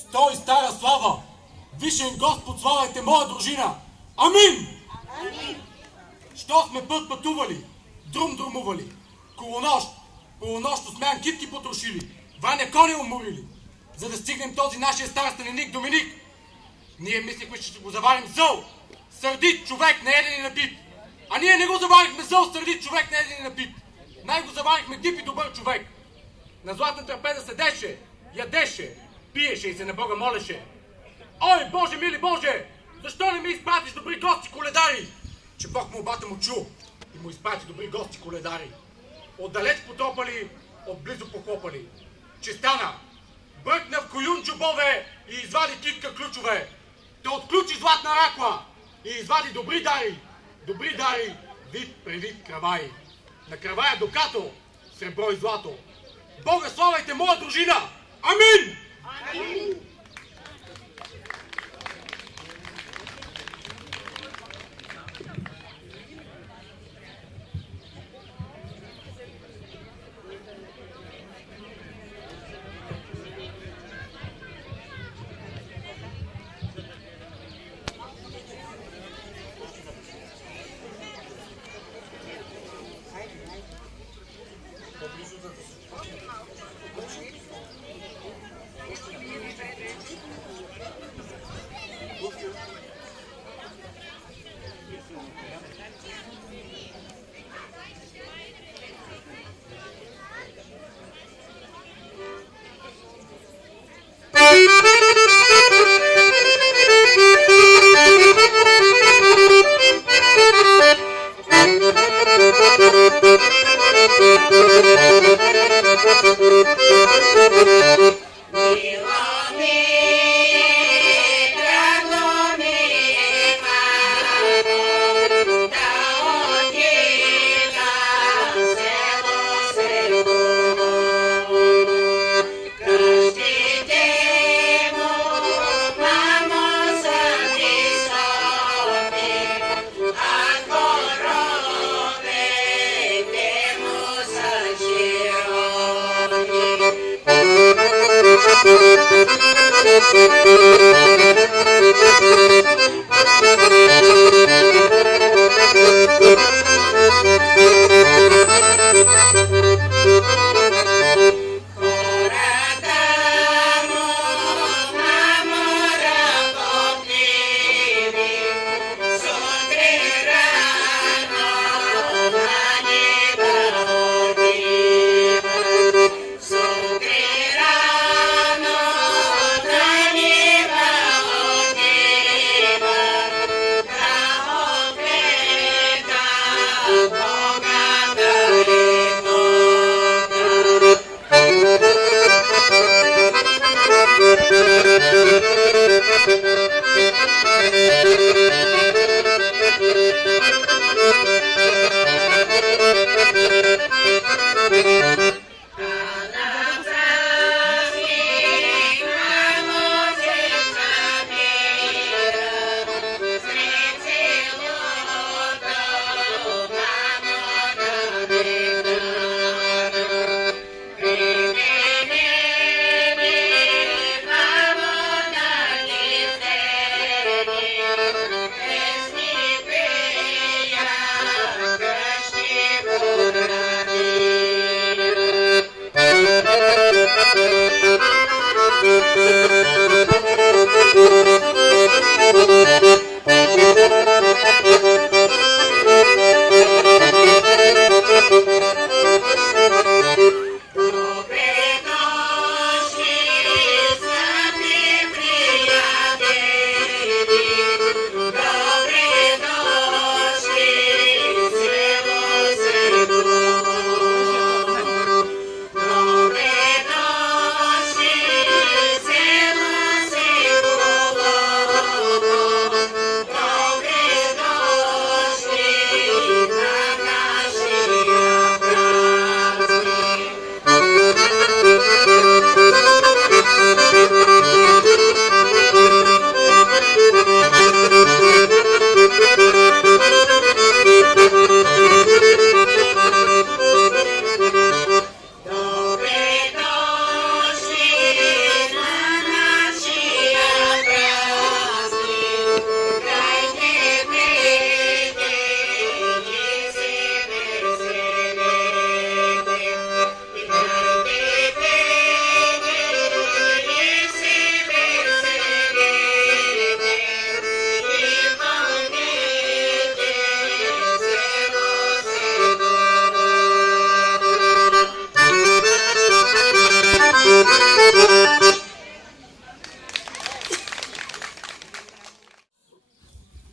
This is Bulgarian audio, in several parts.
Стой, стара слава! Вишен Господ, славайте моя дружина! Амин! Амин! Що сме път пътували, друмували, полунощ осмян китки потрошили, Ваня кони уморили, за да стигнем този нашия старственик Доминик. Ние мислихме, че ще го заварим зъл, сърдит човек, не еден и напит. А ние не го заварихме зъл, сърдит човек, не еден и напит. Най го заварихме дип и добър човек. На златна трапеза седеше, ядеше, пиеше и се на Бога молеше. Ой, Боже, мили Боже, защо не ми изпратиш добри гости коледари? Че Бог молбата му чу и му изпрати добри гости коледари. Отдалеч потопали, отблизо похлопали. Че стана, бръкна в коюн джобове и извади китка ключове. Те отключи златна ракла и извади добри дари, вид при вид краваи. На кравая докато, сребро и злато. Бога славайте моя дружина! Амин! Амин!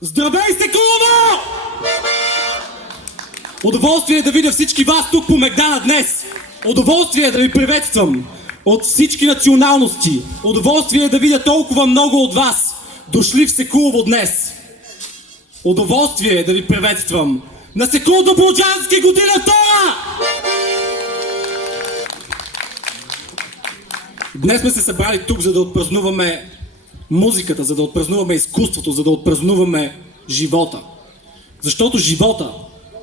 Здравейте, Клово! Удоволствие да видя всички вас тук по Мегдана днес. Удоволствие да ви приветствам от всички националности. Удоволствие да видя толкова много от вас, дошли в Секулово днес. Удоволствие да ви приветствам на Секул Добруджански година втора! Днес сме се събрали тук, за да отпразнуваме музиката, за да отпразнуваме изкуството, за да отпразнуваме живота. Защото живота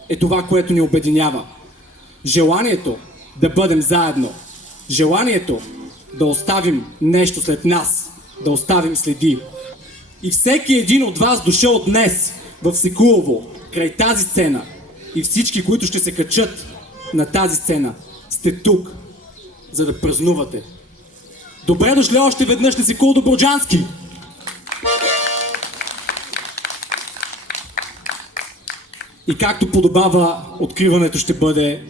е това, което ни обединява. Желанието да бъдем заедно. Желанието да оставим нещо след нас, да оставим следи. И всеки един от вас дошъл днес в Секулово, край тази сцена, и всички, които ще се качат на тази сцена, сте тук, за да празнувате. Добре дошли още веднъж на Секул Добруджански! И както подобава, откриването ще бъде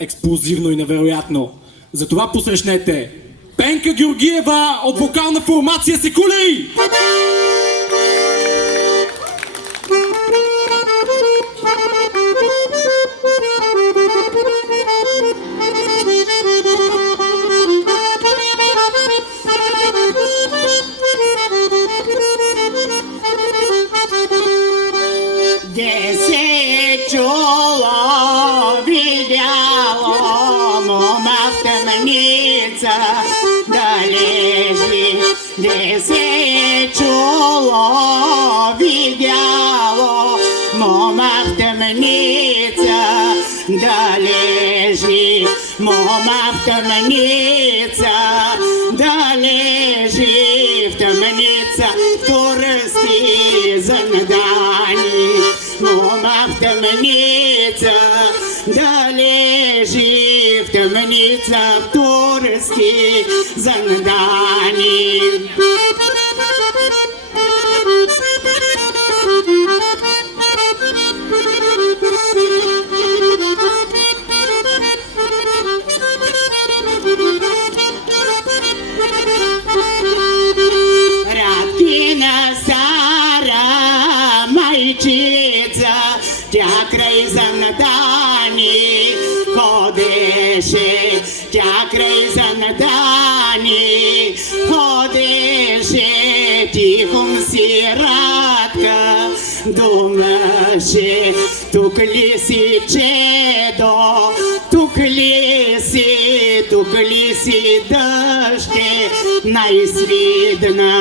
експлозивно и невероятно. Затова посрещнете Пенка Георгиева от вокална формация Секулей! Де се чуло, видяло, мома в тъмница да лежи. Де се чуло, видяло, мома в тъмница да лежи. Мома в тъмница да лежи, в тъмница турски занадани. Мома в тъмница да лежи, в тъмница турски занадани. Радкина Сара, майчица, тя край занадани ходеше, тя край занадани ходеше, тихом си Радка думаше, тук ли си, чедо, тук ли си, дъще най-свидна.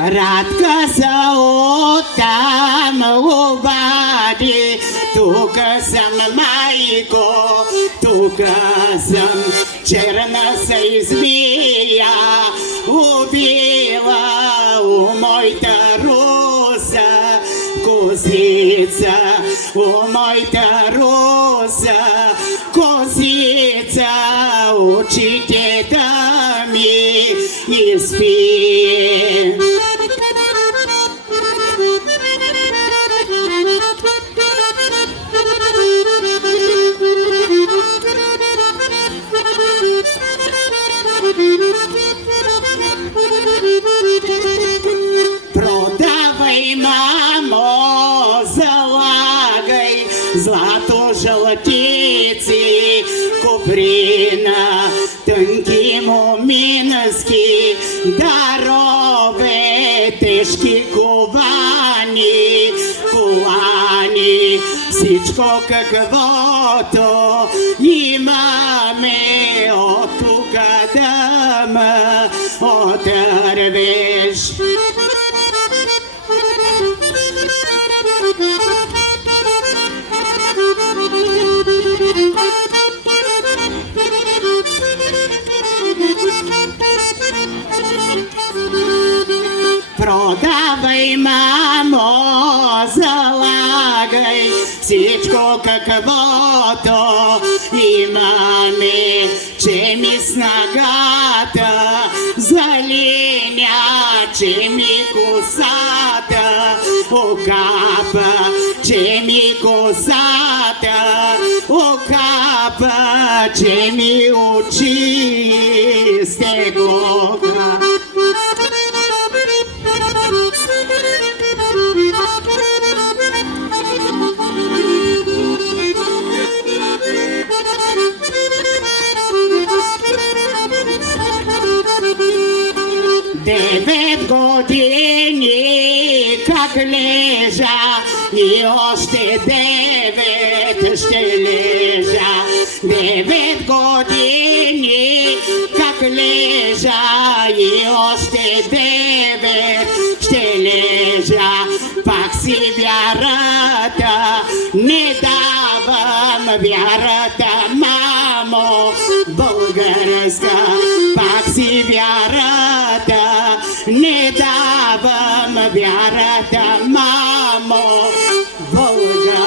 Радка са оттам обади, тука съм, майко, тука съм, черна са извия, убила у моята руса козица, у моята руса козица, очите да ми изпие. Продавай, мамо, залагай злато жълтици, куприна, тънки момински, дарове, тежки ковани, колани, всичко каквото имаме от тук да ме отървеш. Продавай, мамо, залагай всичко каквото имаме, че ми снагата залиня, че ми косата капа, че ми косата, о капа, че ми очи стеглоха. Девет години как лежа и още девет ще лежа. 9 години как лежа и още 9 ще лежа. Пак си вярата не давам, вярата, мамо, българска. Пак си вярата не давам, вярата, мамо, българска.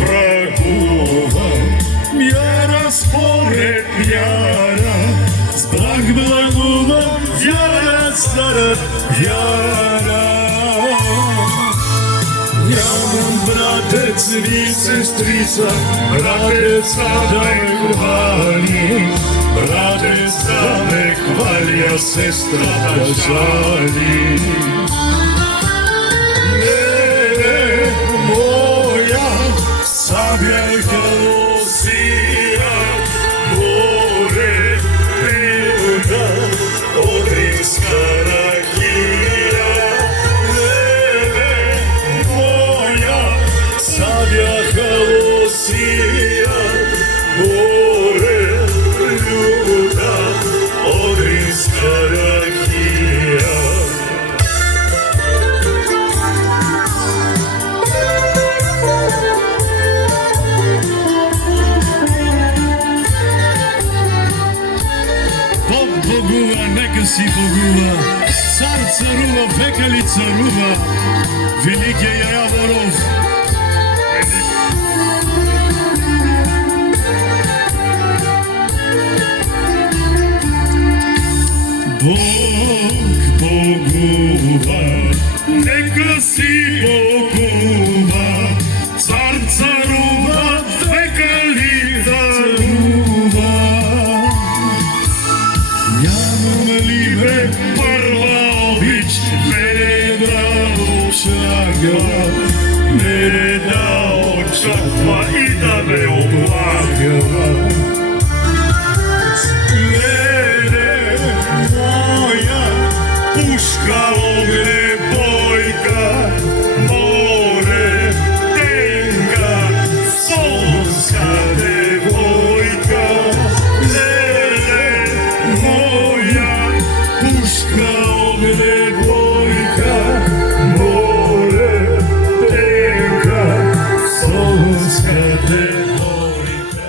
Врагова мяра според мяра, с благ благова вяра стара вяра. Нямам братец ни сестрица, братец да ме хвали, братец да ме хваля, сестра да жали. Sabia Lucia, more pena, odriska rakija. Moja sabia Lucia, more ljuda, odriska rakija. Богува, нека си богува, цар царува, века ли царува, великия Яворов. Бог богува, нека си богува, цар царува, века ли царува. Нямам ли бе първа обич, мене да очаква, мене да очаква и да ме облага. Мене, моя пушка, огне, бойка, море, тенка, солнска девойка. Моя пушка, огне, бойка, море, тенка, солнска девойка.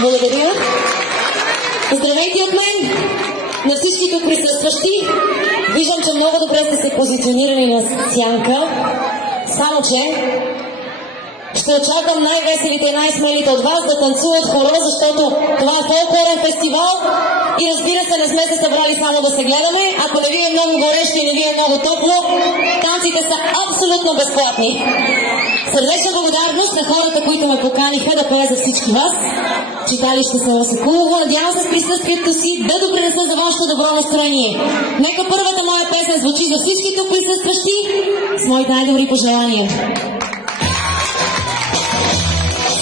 Благодаря. Здравейте от мен на всички тук присъстващи. Виждам, че много добре сте се позиционирани на сцянка. Само че ще очаквам най-веселите и най-смелите от вас да танцуват хора, защото това е фолклорен фестивал и разбира се, не сме се събрали само да се гледаме. Ако не ви е много горещо и не ви е много топло, танците са абсолютно безплатни. Сърдечна благодарност на хората, които ме поканиха да пея за всички вас. Читалище Село Соколово. Надявам се с присъствието си да допринеса за вашето добро настроение. Нека първата моя песен звучи за всички тук присъстващи с моите най-добри пожелания.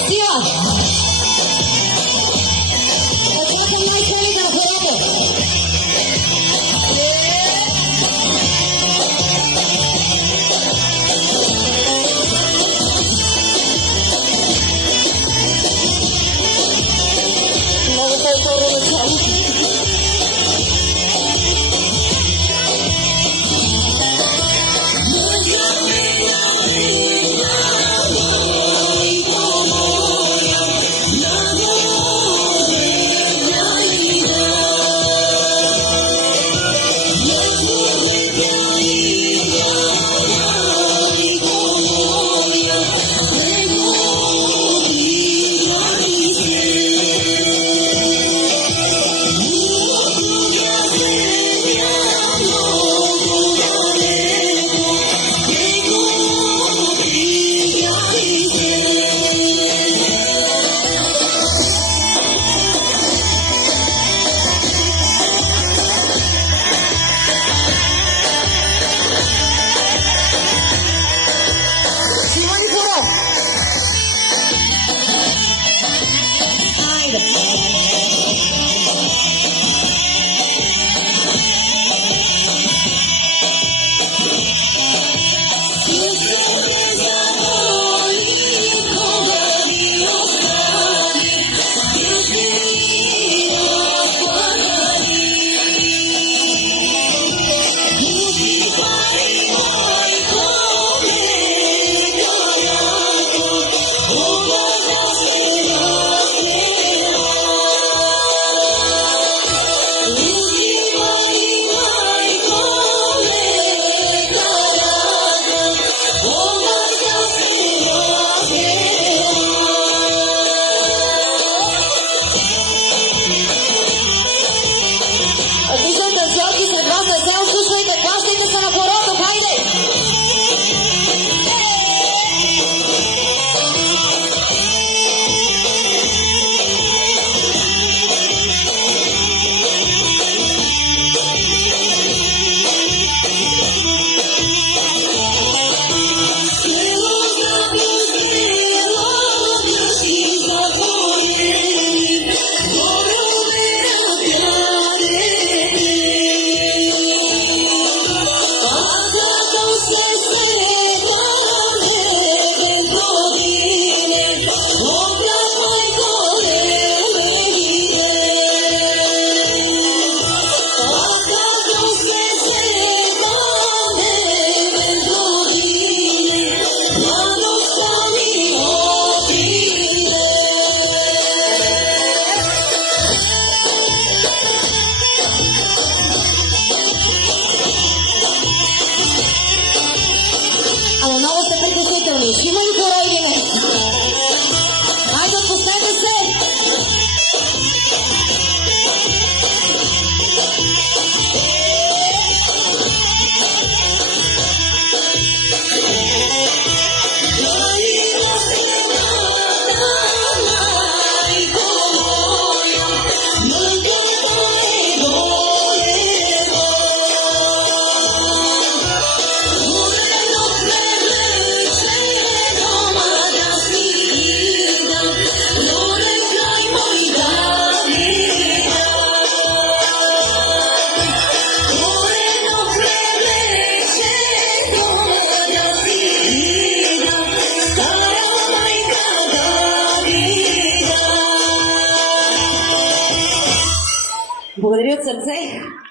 Сила! Очаквам най-смелите на хората. Много по-скоро начало. Има ли хора или не? Хайде, отпуснете се! Благодаря от сърце.